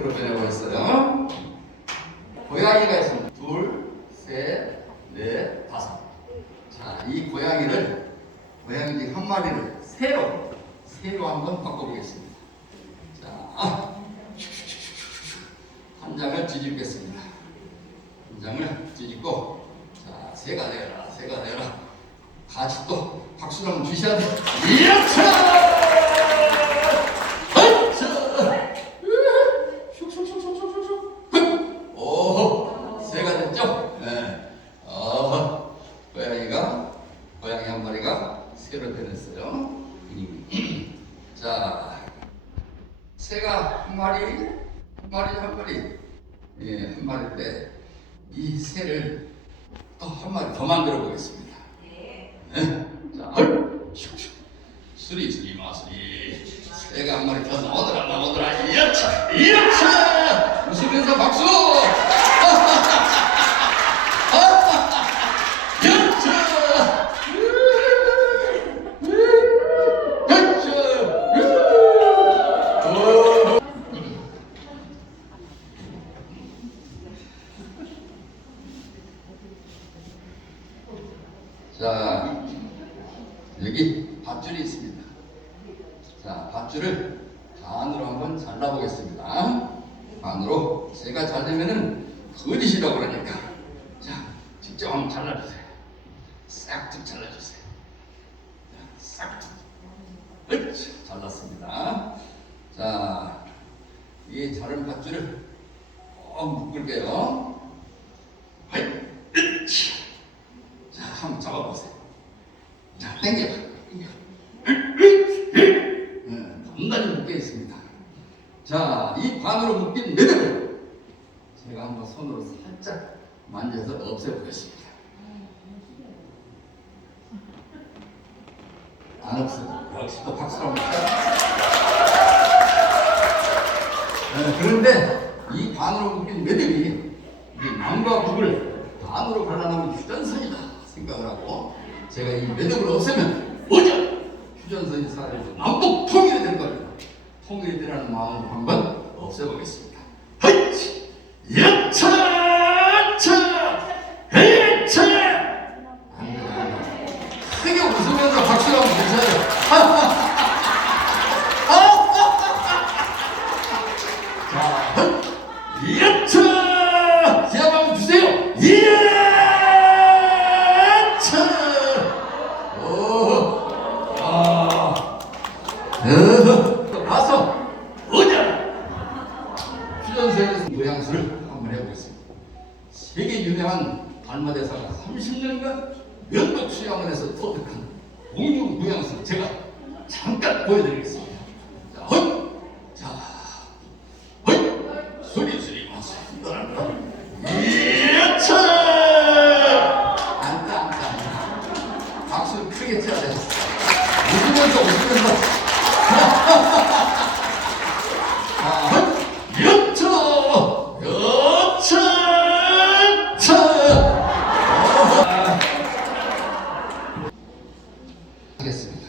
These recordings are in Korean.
그로 변하고 있어요. 고양이가 있습니다. 둘, 셋, 넷, 다섯. 자, 이 고양이를, 고양이 한 마리를 새로, 새로 한번 바꿔보겠습니다. 자, 한 장을 뒤집겠습니다. 한 장을 뒤집고, 자, 새가 되어라, 새가 되어라. 같이 또 박수를 한번 주셔야 돼요. 이렇게! 음. 자, 새가 한 마리, 한 마리, 한 마리, 예, 한 마리인데, 이 새를 또 한 마리 더 만들어 보겠습니다. 네. 자, 슉슉. 수리, 수리, 마수리. 새가 한 마리 더 나오더라, 나오더라. 이야차, 이야차! 웃으면서 박수! 야차! 야차! 오! 자, 여기 밧줄이 있습니다. 자, 밧줄을 반으로 한번 잘라보겠습니다. 반으로 제가 자르면은 거짓이라고 그러니까. 자, 직접 한번 잘라주세요. 싹둑 잘라주세요. 자, 싹둑. 으쌰, 잘랐습니다. 자, 이 자른 밧줄을 꼭 묶을게요. 하이, 으쌰. 자, 한번 잡아보세요. 자, 당겨봐. 당겨. 네, 단단히 묶여 있습니다. 자, 이 반으로 묶인 매듭을 제가 한번 손으로 살짝 만져서 없애보겠습니다. 안 없어요. 역시 또 박수 한번. 네, 그런데 이 반으로 묶인 매듭이 이 남과 북을 반으로 갈라놓은 휴전선이다 생각을 하고 제가 이 매듭을 없애면 뭐죠? 휴전선이 사라지고 남북 통일이 될 겁니다. 통일이 되라는 마음으로 한번 없애보겠습니다. 하이치! 야차! 차! 헤차! 안 돼, 안 돼. 크게 웃으면서 박수를 한번 주세요. 자, 야차! 기합 한번 주세요. 야차! 오, 아, 어, 가서 어자 휴전선에서 모양수를 한번 해보겠습니다. 세계 유명한 달마대사가 30년간 면목 수양을 해서 터득한 공중 모양수 제가 잠깐 보여드리겠습니다. 자, 헛! 자, 헛! 소리 마소. 이차! 안다 안다. 박수 크게 쳐야 돼. 웃으면서 웃으면서. 자, 여 하겠습니다.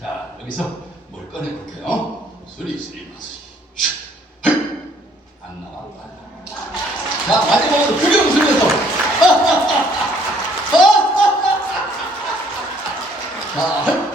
자, 여기서 뭘 꺼내볼게요. 수리, 수리, 마수리. 안 나와. 자, 마지막으로 크게 웃으면서. 자,